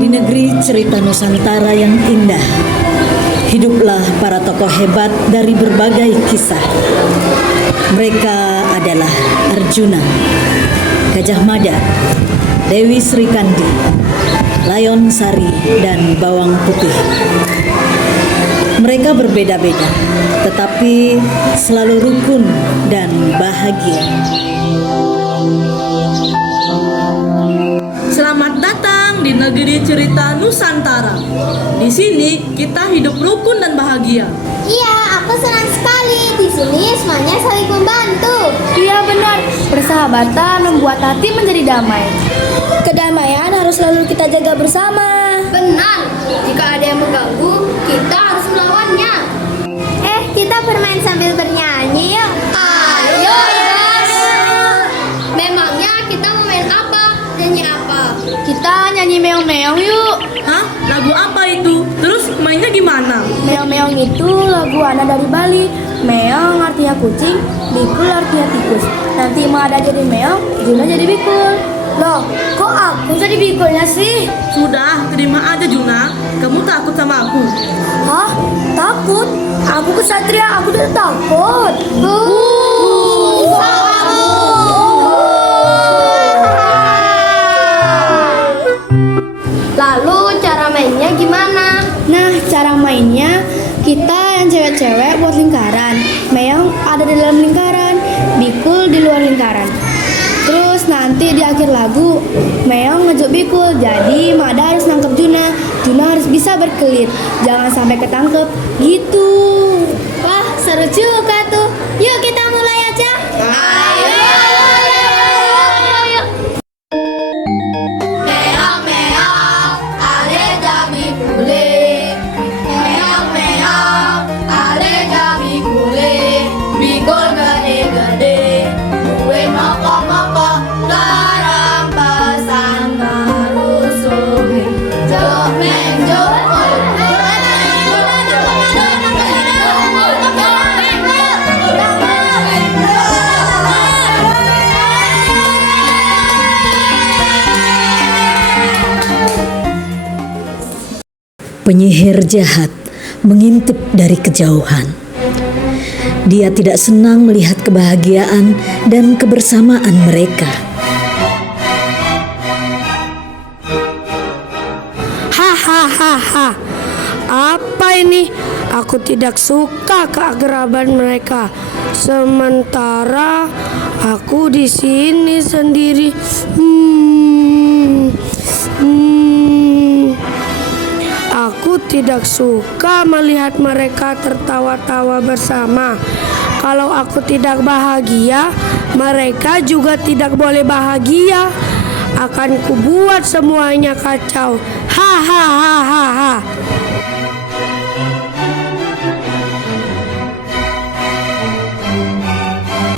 Di negeri cerita Nusantara yang indah, hiduplah para tokoh hebat dari berbagai kisah. Mereka adalah Arjuna, Gajah Mada, Dewi Sri Kandi, Layon Sari, dan Bawang Putih. Mereka berbeda-beda, tetapi selalu rukun dan bahagia. Selamat datang di negeri cerita Nusantara. Di sini kita hidup rukun dan bahagia. Iya, aku senang sekali. Di sini semuanya saling membantu. Iya benar, persahabatan membuat hati menjadi damai. Kedamaian harus selalu kita jaga bersama. Benar, jika ada yang mengganggu, kita harus melawannya. Kita bermain sambil bernyanyi yuk. Ayo guys. Memangnya kita mau main apa? Nyanyi apa? Kita nyanyi meong-meong yuk. Hah? Lagu apa itu? Terus mainnya gimana? Meong-meong itu lagu anak dari Bali. Meong artinya kucing, bikul artinya tikus. Nanti Ma ada jadi meong, Juna jadi bikul. Loh, kok aku jadi bikulnya sih? Sudah, terima aja Juna. Kamu takut sama aku? Hah? Takut? Aku kesatria, aku tidak takut. Lalu cara mainnya gimana? Nah, cara mainnya kita yang cewek-cewek buat lingkaran. Meong ada di dalam lingkaran, bikul di luar lingkaran. Terus nanti di akhir lagu Meong ngejuk bikul. Jadi Mada harus nangkep Juna. Juna harus bisa berkelit, jangan sampai ketangkep. Gitu. Wah, seru juga tuh. Yuk kita mulai aja. Ayo. Meong meong, ale jabi kule. Meong meong, ale jabi kule. Bikul gede-gede, kue moko-moko, garang pasang marusui. Jok meng jok. Penyihir jahat mengintip dari kejauhan. Dia tidak senang melihat kebahagiaan dan kebersamaan mereka. Hahaha. Apa ini? Aku tidak suka keakraban mereka. Sementara aku di sini sendiri. Aku tidak suka melihat mereka tertawa-tawa bersama. Kalau aku tidak bahagia, mereka juga tidak boleh bahagia. Akan kubuat semuanya kacau. Hahaha.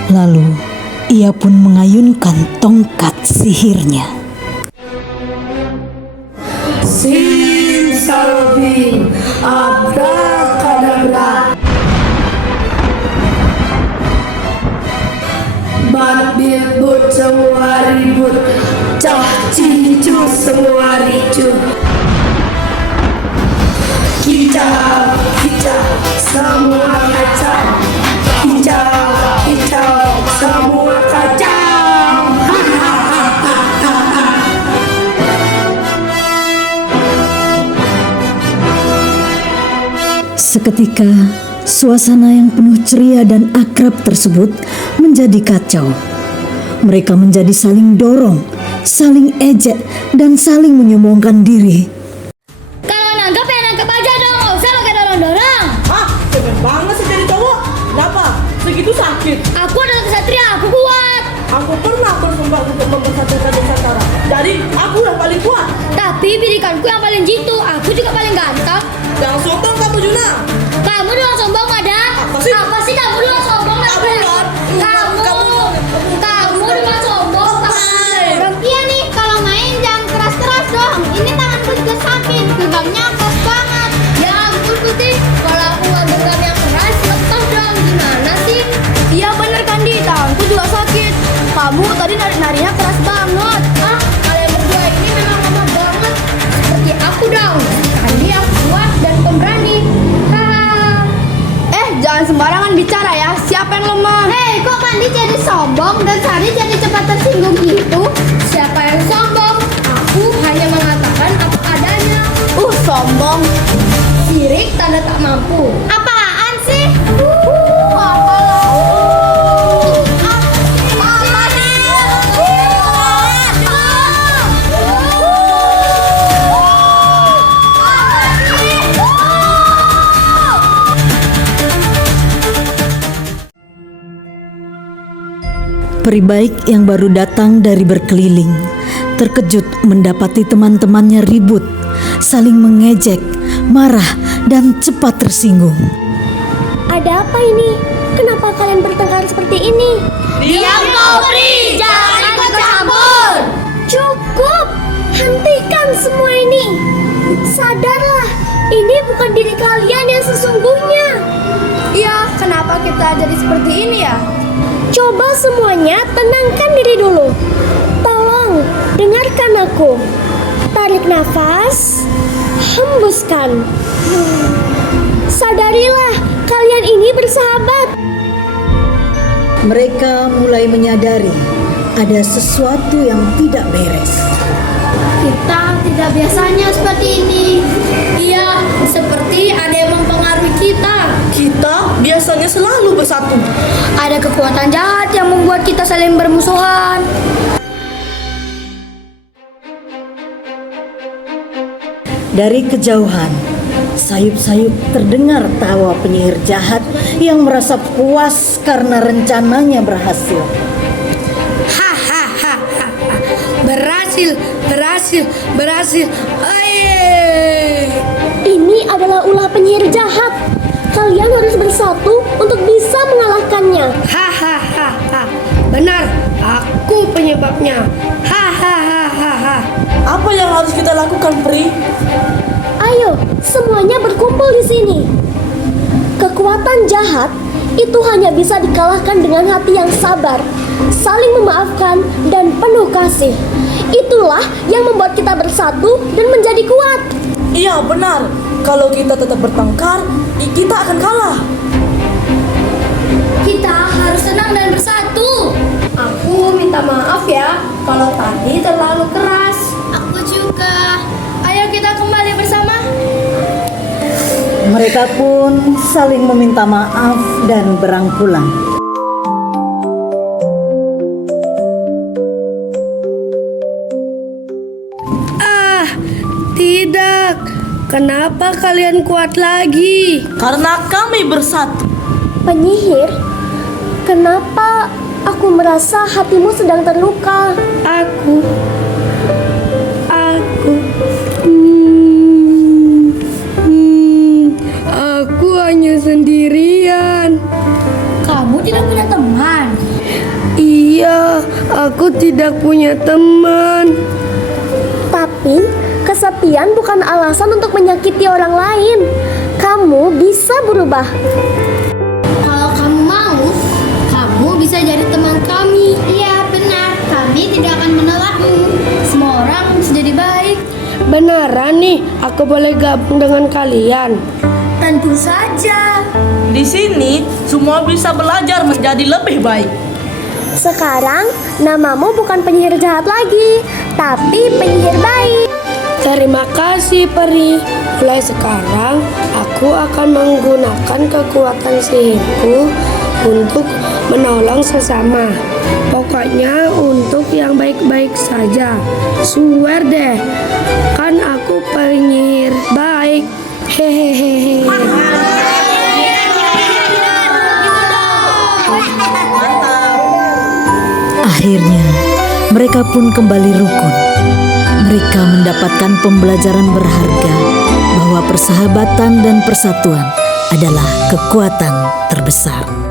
Lalu ia pun mengayunkan tongkat sihirnya. Salvin, abrakadabra. Badbit but semua ribut, cah cincu semua ricu. Kicau, kicau, semua kacau. Kicau, kicau, semua kacau. Seketika, suasana yang penuh ceria dan akrab tersebut menjadi kacau. Mereka menjadi saling dorong, saling ejek, dan saling menyombongkan diri. Kalau nanggap ya nanggap aja dong, nggak usah pakai dorong-dorong. Hah? Cepet banget sih jadi cowok. Kenapa? Segitu sakit. Aku adalah kesatria, aku kuat. Aku pernah bersumpah untuk mempersatukan Nusantara. Jadi aku yang paling kuat. Tapi bidikanku yang paling jitu, aku juga paling ganteng. Jangan sombong kamu Juna. Kamu doang sombong, Mada. Apa sih? Apa sih kamu doang sombong, Mada? Kamu doang sombong. Iya nih, kalau main jangan keras-keras dong. Ini tanganku juga sakit, genggamnya keras banget. Ya ampun Putih, kalau aku genggam yang keras, lepas dong. Gimana sih? Iya bener Kandi, tanganku juga sakit. Kamu tadi nari-narinya keras banget. Ah, dan Sari jadi cepat tersinggung gitu? Siapa yang sombong? Aku hanya mengatakan apa adanya. Sombong. Sirik tanda tak mampu. Apaan sih? Peri baik yang baru datang dari berkeliling terkejut mendapati teman-temannya ribut, saling mengejek, marah, dan cepat tersinggung. Ada apa ini? Kenapa kalian bertengkar seperti ini? Diam kau, Pri! Jangan ikut campur! Cukup! Hentikan semua ini! Sadarlah, ini bukan diri kalian yang sesungguhnya. Iya, kenapa kita jadi seperti ini ya? Coba semuanya tenangkan diri dulu. Tolong, dengarkan aku. Tarik nafas, hembuskan. Sadarilah, kalian ini bersahabat. Mereka mulai menyadari ada sesuatu yang tidak beres. Kita tidak biasanya seperti ini. Iya, seperti ada yang mempengaruhi kita. Kita biasanya selalu bersatu. Ada kekuatan jahat yang membuat kita saling bermusuhan. Dari kejauhan, sayup-sayup terdengar tawa penyihir jahat yang merasa puas karena rencananya berhasil. Berhasil. Aye. Ini adalah ulah penyihir jahat. Kalian harus bersatu untuk bisa mengalahkannya. Hahaha. Benar, aku penyebabnya. Hahaha. Apa yang harus kita lakukan, Pri? Ayo, semuanya berkumpul di sini. Kekuatan jahat itu hanya bisa dikalahkan dengan hati yang sabar, saling memaafkan, dan penuh kasih. Itulah yang membuat kita bersatu dan menjadi kuat. Iya, benar. Kalau kita tetap bertengkar, kita akan kalah. Kita harus tenang dan bersatu. Aku minta maaf ya kalau tadi terlalu keras. Aku juga. Ayo kita kembali bersama. Mereka pun saling meminta maaf dan berangkulan. Tidak. Kenapa kalian kuat lagi? Karena kami bersatu. Penyihir, kenapa aku merasa hatimu sedang terluka? Aku Aku hanya sendirian. Kamu tidak punya teman. Iya, aku tidak punya teman. Tapi kesepian bukan alasan untuk menyakiti orang lain. Kamu bisa berubah. Kalau kamu mau, kamu bisa jadi teman kami. Iya, benar. Kami tidak akan menolakmu. Semua orang bisa jadi baik. Beneran nih, aku boleh gabung dengan kalian. Tentu saja. Di sini, semua bisa belajar menjadi lebih baik. Sekarang, namamu bukan penyihir jahat lagi, tapi penyihir baik. Terima kasih Peri. Mulai sekarang aku akan menggunakan kekuatan sihirku untuk menolong sesama. Pokoknya untuk yang baik-baik saja. Swear deh, kan aku penyihir baik. Hehehe. Akhirnya, mereka pun kembali rukun. Mereka mendapatkan pembelajaran berharga bahwa persahabatan dan persatuan adalah kekuatan terbesar.